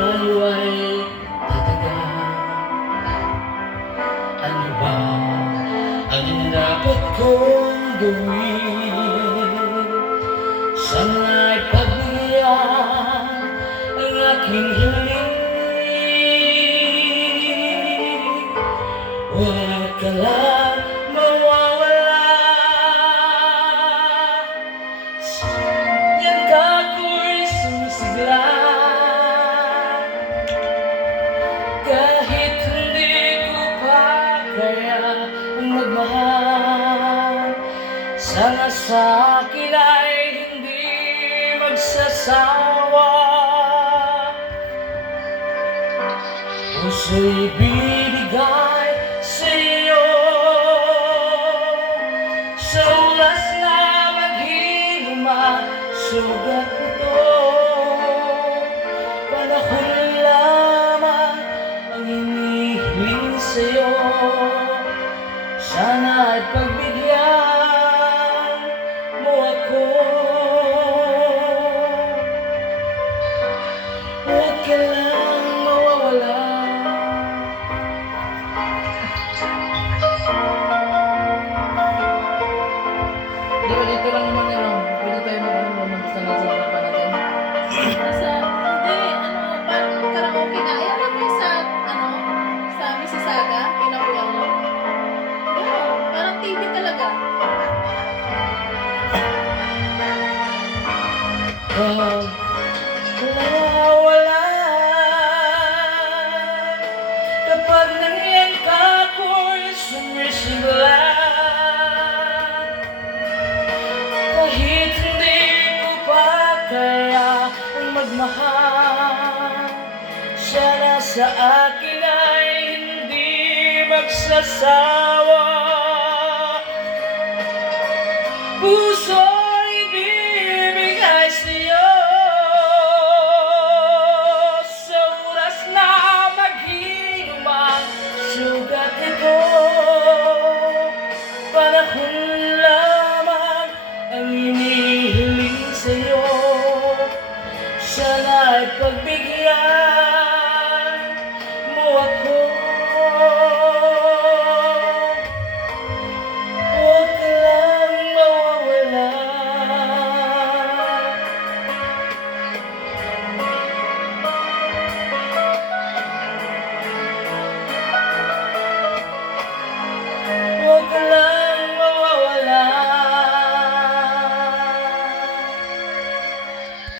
tayo ay tatagal. Ano ba ang dapat kong gawin? Sana'y pagbigyan ang aking hiling. Huwag ka lang mawawala. Yan ka ko'y sumisigla. Kahit hindi ko pa kaya magmahal, sana sa akin ay hindi magsasawa. Puso'y bibigay sa'yo, sa oras na maghiluma, sugat ito. Panahon lamang ang hinihiling sa'yo, sana'y pagbigyan mo ako. Huwag ka lang mawawala. Di ba dito lang naman yun, pwede tayo mag-ano sa harapan natin. Parang karaoke nga. Ayan lang kayo sa Mississauga, kinakuha mo. Parang TV talaga. Huwag nawawala kapag nangyang ka ko'y sumisigla. Kahit hindi ko pa kaya magmahal, sana sa akin ay hindi magsasawa. Puso'y bibigay sa'yo, sa oras na maghilumang sugat ito. Panahon lamang ang hinihiling sa'yo, sana'y pagbigyan